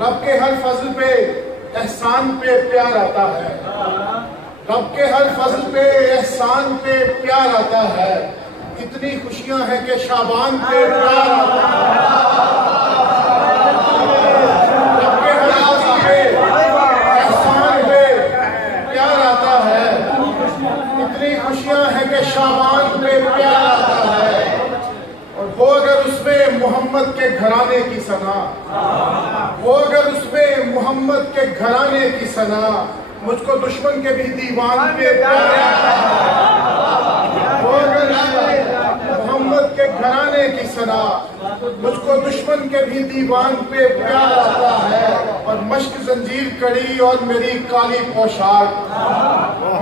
रब के हर फजल पे एहसान पे प्यार आता है। रब के हर फजल पे एहसान पे प्यार आता है। इतनी खुशियां हैं कि शाबान पे प्यार आता है। रब के हर फजल पे एहसान पे प्यार आता है। इतनी खुशियां हैं कि शाबान पे प्यार आता है। और वो अगर उसमें मोहम्मद के घराने की सना, वो अगर उसमें मोहम्मद के घराने की सना, मुझको दुश्मन के भी दीवान पे प्यार आता है। वो अगर मोहम्मद के घराने की सना, मुझको दुश्मन के भी दीवान पे प्यार आता है। और मश्क जंजीर कड़ी और मेरी काली पोशाक,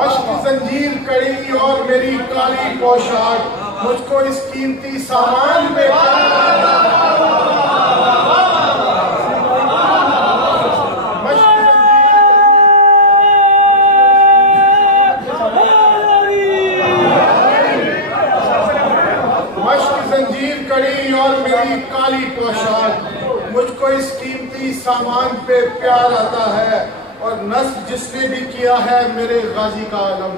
मश्क जंजीर कड़ी और मेरी काली पोशाक, मुझको इस कीमती सामान पे प्यार आता है। और मेरी काली पोशाक, मुझको इस कीमती सामान पे प्यार आता है। और नस्ब जिसने भी किया है मेरे गाजी का आलम,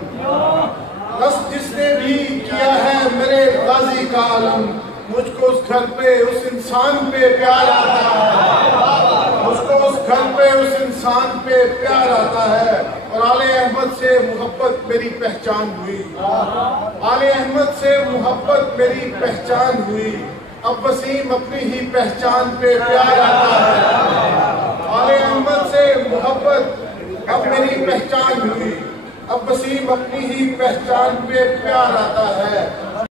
नस्ब जिसने भी किया है मेरे गाजी का आलम, मुझको उस घर पे उस इंसान पे प्यार आता है। मुझको उस घर पे उस इंसान पे प्यार आता है। और आले अहमद से मोहब्बत मेरी पहचान हुई, आले अहमद से मोहब्बत मेरी पहचान हुई। अब वसीम अपनी ही पहचान पे प्यार आता है। आले अहमद से मोहब्बत अब मेरी पहचान हुई। अब वसीम अपनी ही पहचान पे प्यार आता है।